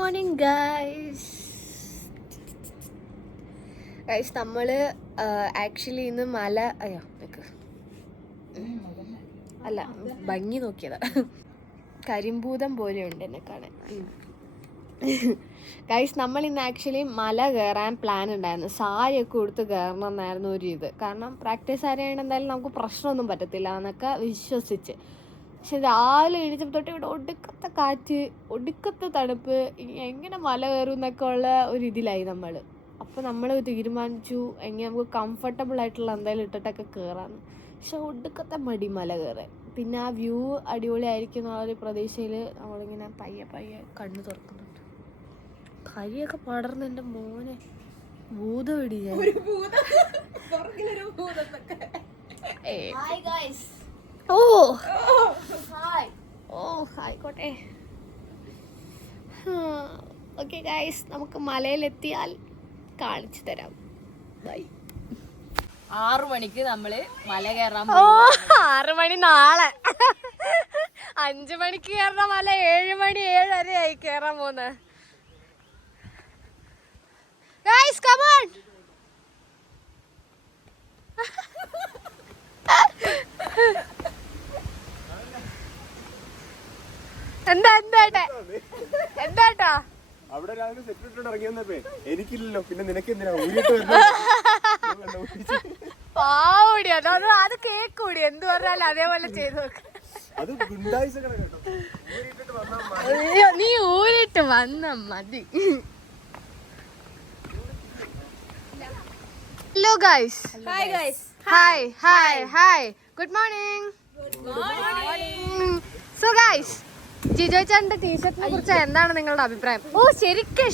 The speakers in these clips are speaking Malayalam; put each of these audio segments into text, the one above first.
Morning guys. നമ്മൾ ആക്ച്വലി ഇന്ന് മല അല്ല ഭംഗി നോക്കിയതാ. കരിമ്പൂതം പോലെയുണ്ട് എന്നെ കാണാൻ. ഗൈസ്, നമ്മൾ ഇന്ന് ആക്ച്വലി മല കയറാൻ പ്ലാൻ ഉണ്ടായിരുന്നു. സാരിയൊക്കെ കൊടുത്ത് കയറണം എന്നായിരുന്നു ഒരു ഇത്. കാരണം പ്രാക്ടീസ് ആരെയാണ് എന്തായാലും നമുക്ക് പ്രശ്നമൊന്നും പറ്റത്തില്ല എന്നൊക്കെ വിശ്വസിച്ച്. പക്ഷെ രാവിലെ എഴുന്നേറ്റപ്പോൾ തൊട്ട് ഇവിടെ ഒടുക്കത്തെ കാറ്റ്, ഒടുക്കത്തെ തണുപ്പ്, എങ്ങനെ മല കയറും എന്നൊക്കെ ഉള്ള ഒരു ഇതിലായി നമ്മൾ. അപ്പോൾ നമ്മൾ തീരുമാനിച്ചു എങ്ങനെ നമുക്ക് കംഫർട്ടബിൾ ആയിട്ടുള്ള എന്തായാലും ഇട്ടിട്ടൊക്കെ കയറാമെന്ന്. പക്ഷെ ഒടുക്കത്തെ മടി മല കയറാൻ. പിന്നെ ആ വ്യൂ അടിപൊളിയായിരിക്കും എന്നുള്ള ഒരു പ്രതീക്ഷയിൽ നമ്മളിങ്ങനെ പയ്യെ പയ്യെ കണ്ണു തുറക്കുന്നുണ്ട്. കരിയൊക്കെ പടർന്ന് എൻ്റെ മോനെ ഭൂതം ഇടിയ. ആയിക്കോട്ടെ. ഓക്കെ ഗൈസ്, നമുക്ക് മലയിലെത്തിയാൽ കാണിച്ചു തരാം. ബൈ. 6 മണിക്ക് നമ്മള് മല കയറാൻ. 6 മണി നാളെ. 5 മണിക്ക് കയറുന്ന മല 7 മണി 7:30 ആയി കയറാൻ പോന്നെ. Guys come on. എന്താ അവിടെ രാവിലെ സെക്രട്ടറി ഇറങ്ങി വന്നപ്പോ എനിക്കില്ലല്ലോ, പിന്നെ നിനക്ക് എന്തിനാ പാവൂടി. അത് കേക്കൂടി എന്ത് പറഞ്ഞാലും അതേപോലെ ചെയ്ത് നോക്ക്. അയ്യോ, നീ ഊരിട്ട് വന്ന മതി. Hello guys. Hi good morning. So guys, Jijo ചേട്ടന്റെ ടീഷർട്ടിനെ കുറിച്ച് എന്താണ് നിങ്ങളുടെ അഭിപ്രായം?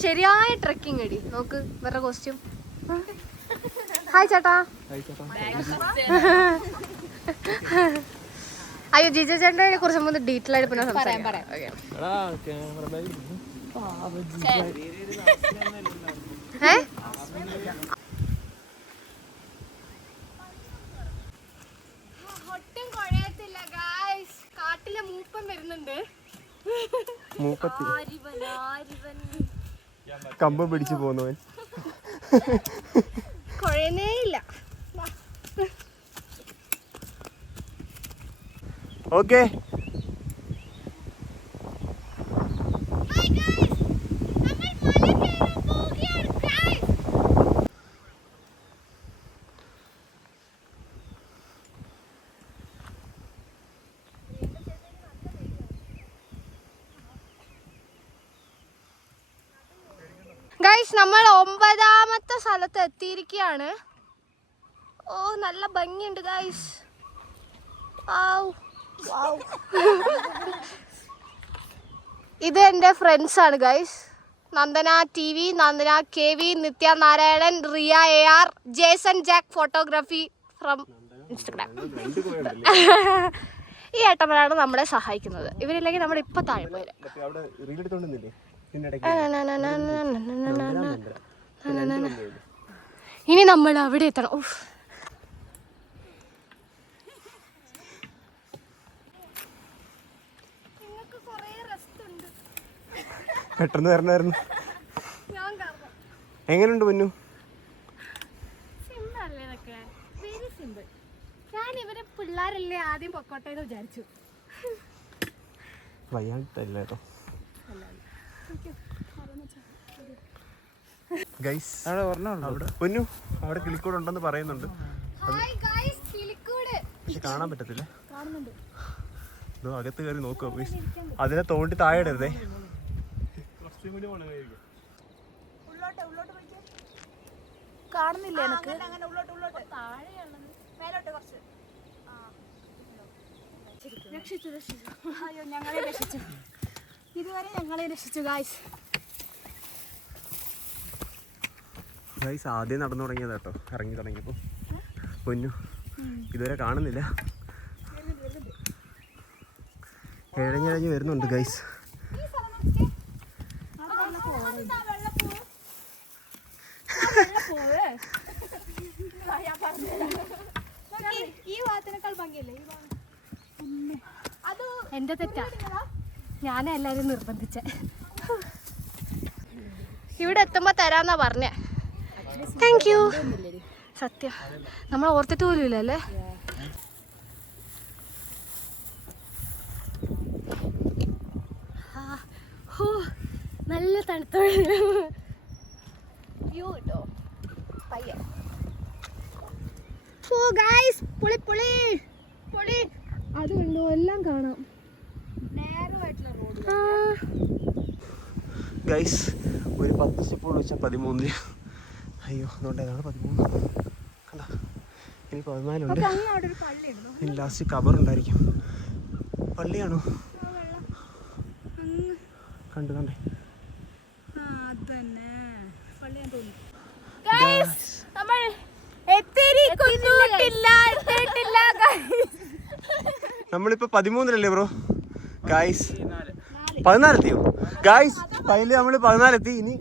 ശരിയായ ട്രെക്കിംഗ് അടി. നോക്ക് വേറെ കോസ്റ്റ്യൂം. ഹായ് ചേട്ടാ. അയ്യോ, ജിജോ ചേട്ടനെ കുറിച്ച് നമുക്ക് ഡീറ്റെയിൽ ആയിട്ട് പിന്നെ സംസാരിക്കാം. ഒട്ടും കുഴയത്തില്ല ഗൈസ്. കാട്ടിലെ മൂപ്പൻ വരുന്നുണ്ട്. കമ്പ് പിടിച്ചു പോന്നവൻ കുഴയനേയില്ല. ഓക്കെ. ഗൈസ്, നമ്മൾ 9ാമത്തെ സ്ഥലത്ത് എത്തിയിരിക്കുകയാണ്. നല്ല ഭംഗിയുണ്ട് ഗൈസ്. ഇത് എൻ്റെ ഫ്രണ്ട്സ് ആണ് guys. Nandana TV, Nandana KV, Nithya Narayanan, Riya AR, Jason Jack photography from Instagram. ഈ ഏട്ടന്മാരാണ് നമ്മളെ സഹായിക്കുന്നത്. ഇവരില്ലെങ്കിൽ നമ്മൾ ഇപ്പൊ താഴെ പോയത്. ഇനി നമ്മൾ അവിടെ എത്തണം. പെട്ടെന്ന് വരണമായിരുന്നു. എങ്ങനെയുണ്ട് പൊന്നു? സിമ്പിൾ അല്ലേ ഇതൊക്കെ? Very simple. ഞാൻ ഇവരെ പിള്ളേരല്ലേ ആദ്യം പൊക്കോട്ടെ എന്ന് വിചാരിച്ചു. വയ്യാണ്ടല്ല കേട്ടോ ഗൈസ്. അവിടെ പൊന്നു, അവിടെ കിളിക്കൂട് ഉണ്ടെന്ന് പറയുന്നുണ്ട്. പക്ഷെ കാണാൻ പറ്റത്തില്ല. അകത്ത് കയറി നോക്കുക പ്ലീസ്. അതിനെ തോണ്ടി താഴെ ഇടരുതേ. കാണുന്നില്ല എനിക്ക്. അയ്യോ, ഞങ്ങളെ രക്ഷിച്ചു. ഇതുവരെ ഞങ്ങളെ രക്ഷിച്ചു ഗൈസ്. ഗൈസ്, ആദ്യം നടന്നു തുടങ്ങിയത് കേട്ടോ. ഇറങ്ങി തുടങ്ങിയപ്പോ പൊന്നു ഇതുവരെ കാണുന്നില്ല. ഇഴഞ്ഞിഴഞ്ഞ് വരുന്നുണ്ട് ഗൈസ്. എന്റെ തെറ്റാ, ഞാനെല്ലാരും നിർബന്ധിച്ച. ഇവിടെ എത്തുമ്പോ തരാന്നാ പറഞ്ഞേ. Thank you. സത്യം നമ്മൾ ഓർത്തിട്ട് പോലും ഇല്ലല്ലേ. നല്ല തണുത്ത വ്യൂ കേട്ടോ. പയ്യ അതുണ്ടോ എല്ലാം കാണാം. ഗൈസ് ഒരു 10 സ്റ്റെപ്പ് വെച്ചാൽ 13. അയ്യോ അതുകൊണ്ട് ഏതാണ് 13 കണ്ട. ഇനി 14 ഉണ്ട്. ഇനി ലാസ്റ്റ് കബറുണ്ടായിരിക്കും. പള്ളിയാണോ? കണ്ടു കണ്ടേ. നമ്മളിപ്പോ 13 ബ്രോ. ഗൈസ് 14 എത്തിയോ? ഗൈസ് പൈല് നമ്മള് 14 എത്തി. ഇനി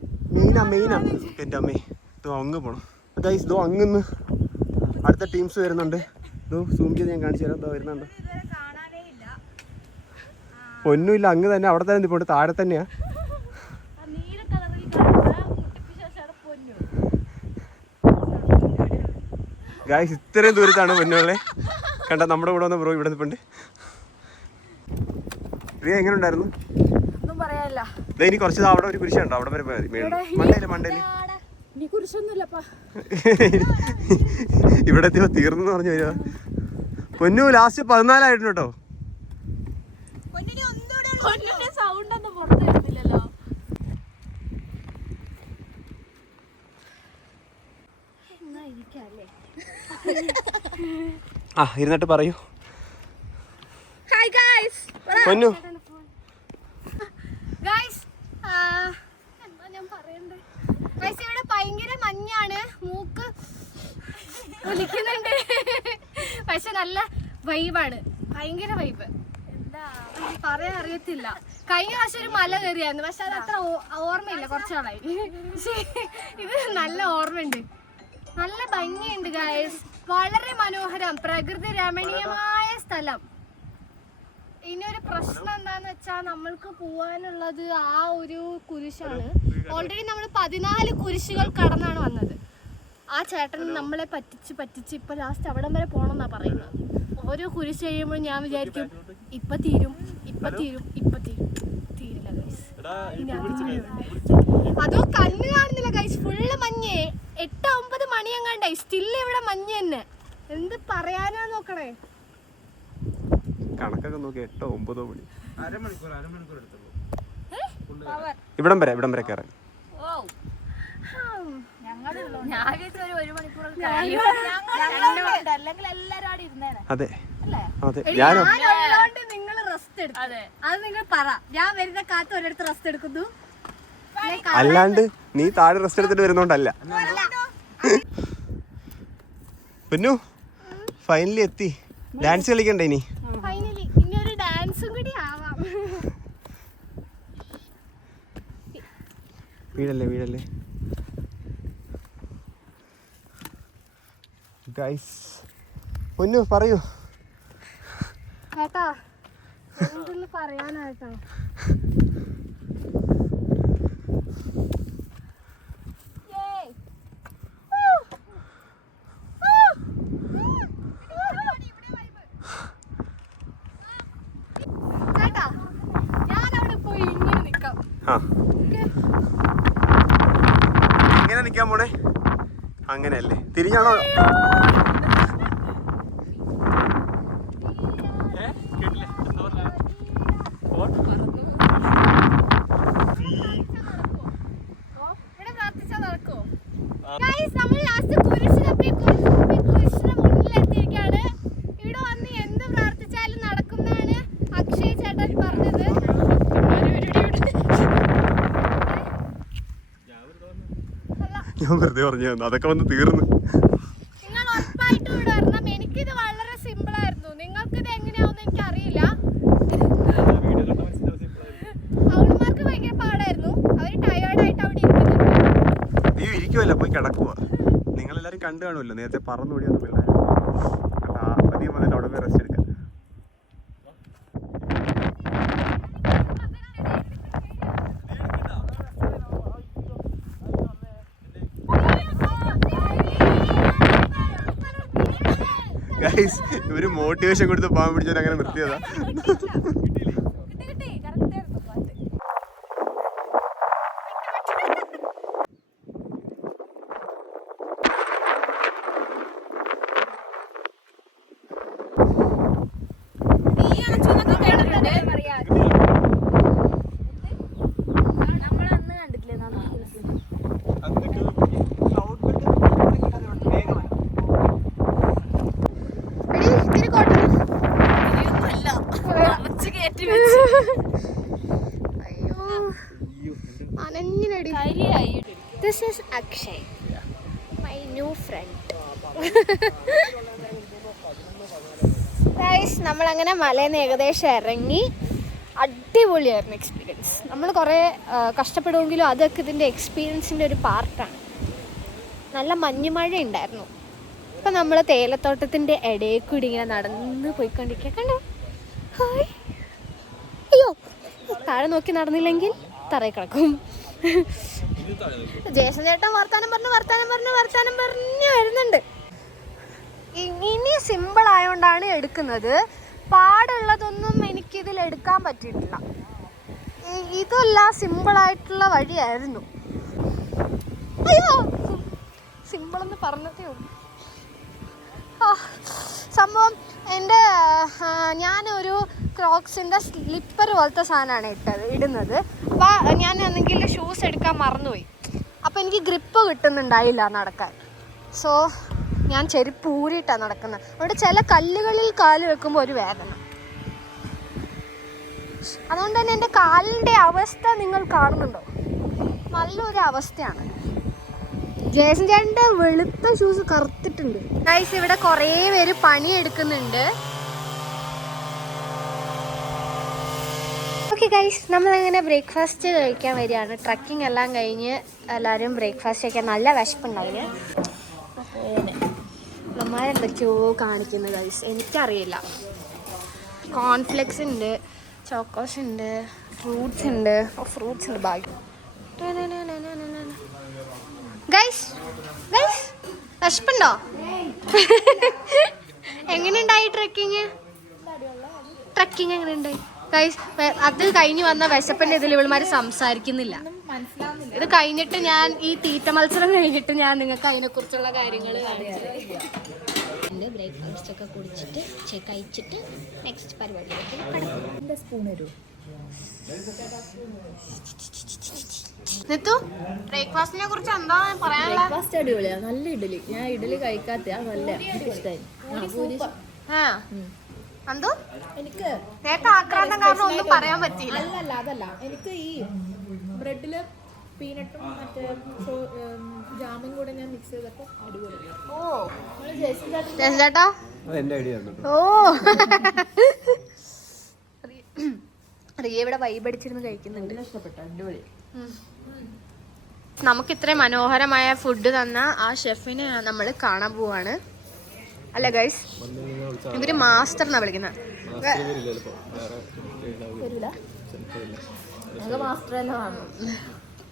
മെയിനാ എൻ്റെ അമ്മേ. ഇതോ അങ്ങ് പോണം ഗൈസ്. ഇതോ അങ്ങ് അടുത്ത ടീംസ് വരുന്നുണ്ട്. ഇതോ സൂം ചെയ്ത് ഞാൻ കാണിച്ചു തരാം. ഇതോ വരുന്നുണ്ട്. ഒന്നുമില്ല, അങ്ങ് തന്നെ അവിടെ തന്നെ നിൽപ്പുണ്ട്. താഴെ തന്നെയാ. ഗായ്സ് ഇത്രയും ദൂരത്താണ് പൊന്നുകളെ. കണ്ട നമ്മുടെ കൂടെ വന്ന ബ്രോ ഇവിടെ നിൽപ്പുണ്ട്. പ്രിയ എങ്ങനെ ഉണ്ടായിരുന്നു? ഇനി കുറച്ച് അവിടെ ഒരു കുരിശുണ്ടോ, അവിടെ വരെ പോയാൽ മതി. മണ്ടയില് ഇവിടെ എത്തിയോ തീർന്നു പറഞ്ഞു വരുവാ. പൊന്നു ലാസ്റ്റ് 14 ആയിട്ടുണ്ട് കേട്ടോ. ആ ഇരുന്നിട്ട് പറയൂ. പൊന്നു ഇവിടെ ഭയങ്കര മഞ്ഞാണ്, മൂക്ക് ഒലിക്കുന്നുണ്ട്. പക്ഷെ നല്ല വൈബാണ്, ഭയങ്കര വൈബ്. എന്താ പറയാൻ അറിയത്തില്ല. കഴിഞ്ഞ പ്രാവശ്യം ഒരു മല കയറിയായിരുന്നു, പക്ഷെ അത് അത്ര ഓർമ്മയില്ല, കുറച്ചാളായി. പക്ഷേ ഇത് നല്ല ഓർമ്മയുണ്ട്. നല്ല ഭംഗിയുണ്ട് ഗായ്സ്, വളരെ മനോഹരം, പ്രകൃതി രമണീയമായ സ്ഥലം. ഇനിയൊരു പ്രശ്നം എന്താന്ന് വെച്ചാൽ നമ്മൾക്ക് പോവാനുള്ളത് ആ ഒരു കുരിശാണ്. ഓൾറെഡി നമ്മൾ 14 കുരിശുകൾ കടന്നാണ് വന്നത്. ആ ചേട്ടൻ നമ്മളെ പറ്റിച്ച് ഇപ്പൊ ലാസ്റ്റ് അവിടം വരെ പോണെന്നാ പറയുന്നത്. ഓരോ കുരിശ് കഴിയുമ്പോൾ ഞാൻ വിചാരിക്കും ഇപ്പൊ തീരും. തീരില്ല ഗൈസ്. അതോ കണ്ണ് കാണുന്നില്ല ഗൈസ്, ഫുള്ള് മഞ്ഞ്. 8-9 മണിയെങ്ങാണ്ടായി, സ്റ്റിൽ ഇവിടെ മഞ്ഞ് തന്നെ. എന്ത് പറയാനാ നോക്കണേ. കണക്കൊക്കെ നോക്കി 8-9 മണി. ഇവിടം വരെ കയറാൻ. അതെ ഞാനും. നിങ്ങൾ റെസ്റ്റ് എടുത്തു, അത് നിങ്ങൾ പറ. ഞാൻ വരുന്ന കാത്ത് ഒരിടത്ത് റെസ്റ്റ് എടുക്കുന്നു, അല്ലാണ്ട് നീ താഴെ റെസ്റ്റ് എടുത്തിട്ട് വരുന്നോണ്ടല്ല. പൊന്നു ഫൈനലി എത്തി. ഡാൻസ് കളിക്കണ്ടേ ഇനി? ഇനിയൊരു ഡാൻസും കൂടി ആവാം. വീടല്ലേ ഗൈസ്. പൊന്നു പറയൂ കേട്ടോ, എന്തെന്ന് പറയാനായിട്ടോ. എങ്ങനെ നിൽക്കാൻ പോണേ? അങ്ങനെയല്ലേ, തിരിഞ്ഞാണോ? ഞാൻ വെറുതെ പറഞ്ഞു, അതൊക്കെ വന്ന് തീർന്നു. നിങ്ങൾ ഉറപ്പായിട്ടും ഇവിടെ വരണം. എനിക്കിത് വളരെ സിമ്പിൾ ആയിരുന്നു, നിങ്ങൾക്കിത് എങ്ങനെയാവുന്ന എനിക്ക് അറിയില്ല. അവളുമാർക്ക് ഭയങ്കര പാടായിരുന്നു, അവര് ടയേർഡായിട്ട് അവിടെ ഇരിക്കുന്നുണ്ട്. നീ ഇരിക്കുമല്ല, പോയി കിടക്കുക. നിങ്ങളെല്ലാരും കണ്ടു കാണുമല്ലോ, നേരത്തെ പറന്നോടി വന്ന പിള്ളേർ. പതിയെ വന്നിട്ട് അവിടെ പോയി റെസ്റ്റ് എടുക്കാം. ഗൈസ് ഇവര് മോട്ടിവേഷൻ കൊടുത്ത് പാവം പിടിച്ചവർ അങ്ങനെ നിർത്തിയതാ. This is Akshay, my new friend. Guys, നമ്മളങ്ങനെ മലയിൽ നിന്ന് ഏകദേശം ഇറങ്ങി. അടിപൊളിയായിരുന്നു എക്സ്പീരിയൻസ്. നമ്മൾ കുറേ കഷ്ടപ്പെടുമെങ്കിലും അതൊക്കെ ഇതിൻ്റെ എക്സ്പീരിയൻസിൻ്റെ ഒരു പാർട്ടാണ്. നല്ല മഞ്ഞുമഴ ഉണ്ടായിരുന്നു. ഇപ്പം നമ്മൾ തേയിലത്തോട്ടത്തിൻ്റെ ഇടയിൽ കൂടി ഇങ്ങനെ നടന്ന് പോയിക്കൊണ്ടിരിക്കുക. കണ്ടോ? ഹായ്. അയ്യോ, താഴെ നോക്കി നടന്നില്ലെങ്കിൽ തറയിൽ കിടക്കും. ജേസൻ ചേട്ടൻ വർത്താനം പറഞ്ഞ് വരുന്നുണ്ട്. ഇനി സിമ്പിൾ ആയതുകൊണ്ടാണ് എടുക്കുന്നത്. പാടുള്ളതൊന്നും എനിക്കിതിൽ എടുക്കാൻ പറ്റിയിട്ടില്ല. ഇതെല്ലാം സിമ്പിളായിട്ടുള്ള വഴിയായിരുന്നു. അയ്യോ, സിമ്പിളെന്ന് പറഞ്ഞതേ ഉള്ളൂ. സംഭവം ഞാനൊരു ക്രോക്സിൻ്റെ സ്ലിപ്പർ പോലത്തെ സാധനമാണ് ഇടുന്നത്. അപ്പോൾ ഞാൻ എന്തെങ്കിൽ ഷൂസ് എടുക്കാൻ മറന്നുപോയി. അപ്പോൾ എനിക്ക് ഗ്രിപ്പ് കിട്ടുന്നുണ്ടായില്ല നടക്കാൻ. സോ ഞാൻ ചെരുപ്പ് ഊരിയിട്ടാണ് നടക്കുന്നത്. അവിടെ ചില കല്ലുകളിൽ കാല് വെക്കുമ്പോൾ ഒരു വേദന. അതുകൊണ്ട് തന്നെ എൻ്റെ കാലിൻ്റെ അവസ്ഥ നിങ്ങൾ കാണുന്നുണ്ടോ? നല്ലൊരു അവസ്ഥയാണ്. ജേസൻ ചേട്ടൻ്റെ വെളുത്ത ഷൂസ് കറുത്തിട്ടുണ്ട്. ഗൈസ്, ഇവിടെ കുറേ പേര് പണിയെടുക്കുന്നുണ്ട്. ഓക്കെ ഗൈസ്, നമ്മളങ്ങനെ ബ്രേക്ക്ഫാസ്റ്റ് കഴിക്കാൻ വരികയാണ്. ട്രക്കിംഗ് എല്ലാം കഴിഞ്ഞ് എല്ലാവരും ബ്രേക്ക്ഫാസ്റ്റ് കഴിക്കാൻ നല്ല വിശപ്പുണ്ടായിന്. അമ്മമാരെന്തൊക്കെയോ കാണിക്കുന്നത് ഗൈസ്, എനിക്കറിയില്ല. കോൺഫ്ലെക്സ് ഉണ്ട്, ചോക്കോസ് ഉണ്ട്, ഫ്രൂട്ട്സ് ഉണ്ട്. ബാഗ് ഗൈസ് വിശപ്പുണ്ടോ? എങ്ങനെയുണ്ടായി ട്രക്കിങ് എങ്ങനെയുണ്ടായി ഗൈസ്? അത് കഴിഞ്ഞ് വന്ന വിശപ്പിൻ്റെ ഇതിൽ ഇവൾമാർ സംസാരിക്കുന്നില്ല. ഇത് കഴിഞ്ഞിട്ട് ഞാൻ ഈ തീറ്റ മത്സരം കഴിഞ്ഞിട്ട് ഞാൻ നിങ്ങൾക്ക് അതിനെക്കുറിച്ചുള്ള കാര്യങ്ങൾ കാണിച്ചു. ബ്രേക്ക്ഫാസ്റ്റ് ഒക്കെ കുടിച്ചിട്ട് കഴിച്ചിട്ട് നെക്സ്റ്റ് പരിപാടിയിലേക്ക് കിടക്കും. സ്പൂൺ വരൂ. ബ്രേക്ക്ഫാസ്റ്റിനെ കുറിച്ച് എന്താ പറയാനുള്ള? ബ്രേക്ക്ഫാസ്റ്റ് അടിപൊളിയാണ്. നല്ല ഇഡലി. ഞാൻ ഇഡലി കഴിക്കാത്ത നല്ല ഇഷ്ടമായി. എന്തോ എനിക്ക് ആക്രാന്തം കാരണം ഒന്നും പറയാൻ പറ്റില്ല. അതല്ല എനിക്ക് ഈ ബ്രെഡില് പീനട്ടും മറ്റേ ജാമും കൂടെ ഞാൻ മിക്സ് ചെയ്തപ്പോൾ അടിപൊളിയാണ്. ചേട്ടാ റിയ ഇവിടെ വൈബടിച്ചിരുന്ന് കഴിക്കുന്നുണ്ട്. ഇഷ്ടപ്പെട്ടു, അടിപൊളി. നമുക്ക് ഇത്രയും മനോഹരമായ ഫുഡ് തന്ന ആ ഷെഫിനെ നമ്മൾ കാണാൻ പോവാണ്. അല്ല ഗൈസ്, ഇവര് മാസ്റ്റർ എന്നാ വിളിക്കുന്നത്.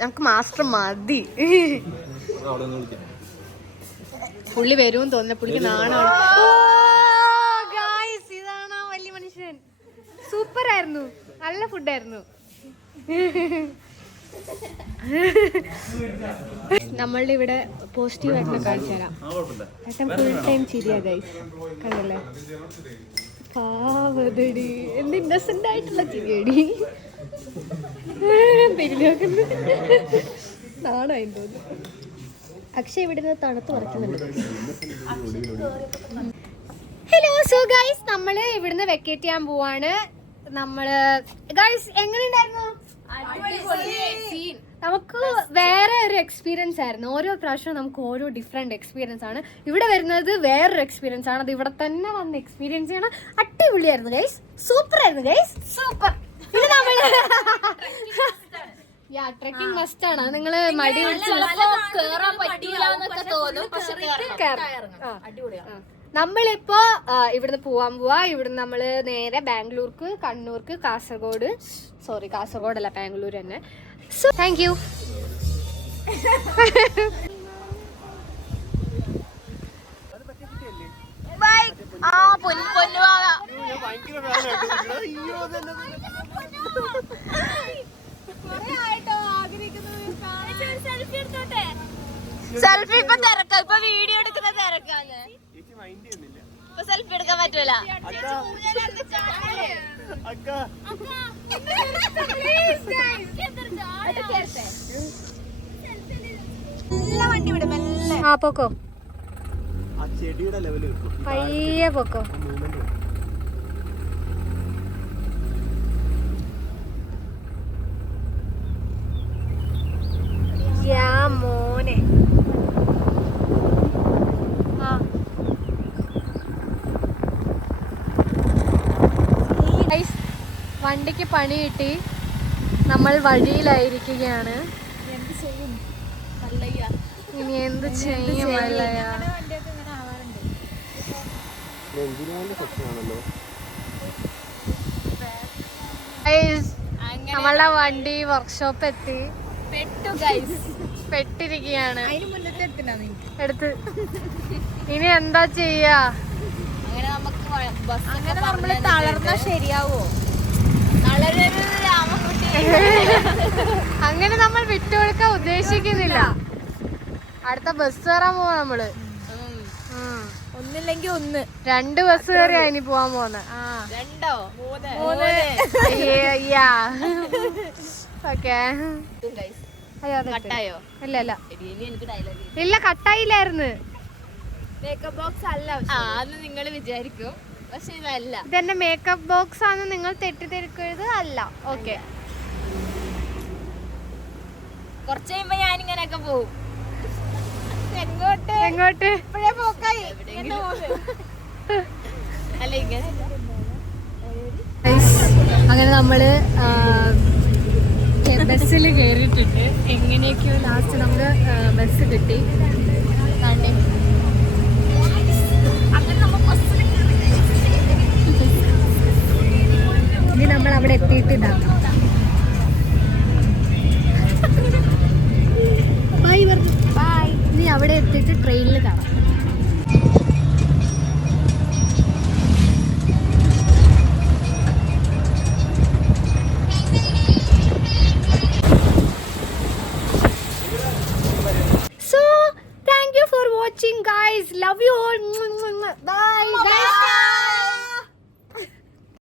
നമുക്ക് മാസ്റ്റർ മതി. പുള്ളി വരും തോന്നുന്നു. പുള്ളിക്ക് നാണാണ്. ഇതാണ് വലിയ മനുഷ്യൻ. സൂപ്പർ ആയിരുന്നു, നല്ല ഫുഡായിരുന്നു. നമ്മളുടെ ഇവിടെ പോസിറ്റീവ് ആയിട്ട് കാണിച്ചു തരാം. ഏട്ടൻ ഫുൾ ടൈം ചിരിയാ ഗൈസ്, കണ്ടല്ലേ? പാവതടി, എന്ത് ഇന്നസെന്റ് ആയിട്ടുള്ള ചിരിയടി. തിരിഞ്ഞോക്കുന്നു നാണോ അതിന് തോന്നുന്നു. അക്ഷയ് ഇവിടുന്ന് തണുത്ത് പറിക്കുന്നുണ്ട്. ഹലോ, സോ ഗൈസ്, നമ്മള് ഇവിടുന്ന് വെക്കേറ്റ് ചെയ്യാൻ പോവാണ്. നമ്മള് ഗൈസ് എങ്ങനെയുണ്ടായിരുന്നു? നമുക്ക് വേറെ ഒരു എക്സ്പീരിയൻസ് ആയിരുന്നു. ഓരോ പ്രാവശ്യവും നമുക്ക് ഓരോ ഡിഫറെന്റ് എക്സ്പീരിയൻസ് ആണ്. ഇവിടെ വരുന്നത് വേറൊരു എക്സ്പീരിയൻസ് ആണ്. അത് ഇവിടെ തന്നെ വന്ന് എക്സ്പീരിയൻസ് ചെയ്യണം. അടിപൊളിയായിരുന്നു ഗൈസ്, സൂപ്പർ ആയിരുന്നു ഗൈസ്, സൂപ്പർ. ഇത് നമ്മള് ട്രക്കിംഗ് മസ്റ്റ് ആണ്. നിങ്ങള് മടി നമ്മളിപ്പോ ഇവിടുന്ന് പോവാൻ പോവാ. ഇവിടുന്ന് നമ്മള് നേരെ ബാംഗ്ലൂർക്ക്, കണ്ണൂർക്ക്, കാസർഗോഡല്ല ബാംഗ്ലൂർ തന്നെ. So thank you. ബൈ. പൊന്നുവാവ. ഞാൻ ഭയങ്കര fan ആയിട്ട് നിൽക്കുവാ. അയ്യോ, ഇതെന്നെ. സെൽഫി ഇപ്പൊ തിരക്കാ, ഇപ്പൊ വീഡിയോ എടുക്കുന്ന തിരക്കാണ്. ചേച്ചി മൈൻഡ് ചെയ്യുന്നില്ല. ഇപ്പൊ സെൽഫി എടുക്കാൻ പറ്റൂല. ആ പൊക്കോ, ആ ചെടിയുടെ ലെവല് പയ്യെ പൊക്കോ. മോനെ വണ്ടിക്ക് പണി കിട്ടി, നമ്മൾ വഴിയിലായിരിക്കുകയാണ്. ഇനി എന്ത് ചെയ്യും വല്ലയ്യ? നമ്മളുടെ വണ്ടി വർക്ക്ഷോപ്പ് എത്തി, പെട്ടിരിക്കുകയാണ്. എടുത്ത് ഇനി എന്താ ചെയ്യാ? അങ്ങനെ നമ്മള് തളർന്നാ ശരിയാവോ? അങ്ങനെ നമ്മൾ വിട്ടുകൊടുക്കാൻ ഉദ്ദേശിക്കുന്നില്ല. അടുത്ത ബസ് കയറാൻ പോവാ നമ്മള്. ഒന്നില്ലെങ്കിൽ ഒന്ന്, 2 ബസ് കയറിയാ ഇനി പോവാൻ പോന്നെ. 2 3 ഓക്കെ. കട്ടായോ? ഇല്ല ഇല്ല ഇല്ല, കട്ടായില്ലായിരുന്നു. മേക്കപ്പ് ബോക്സ് അല്ല ആന്ന് നിങ്ങൾ വിചാരിക്കും, പക്ഷെ ഇതല്ല. ഇതെന്റെ മേക്കപ്പ് ബോക്സ് ആണ് നിങ്ങൾ തെറ്റിദ്ധരിക്കരുത്. അല്ല. ഓക്കെ. കുറച്ച് കഴിയുമ്പോ ഞാൻ ഇങ്ങനെയൊക്കെ പോവും. എങ്ങോട്ട്? ഇപ്പഴേ പോക്കായി. അങ്ങനെ നമ്മള് ബസ്സിൽ കയറിയിട്ടുണ്ട്. എങ്ങനെയൊക്കെയോ ലാസ്റ്റ് നമുക്ക് ബസ് കിട്ടി. ഇനി നമ്മൾ അവിടെ എത്തിയിട്ടില്ല. ബൈ. ഇനി അവിടെ എത്തിയിട്ട് ട്രെയിനിൽ കാണാം.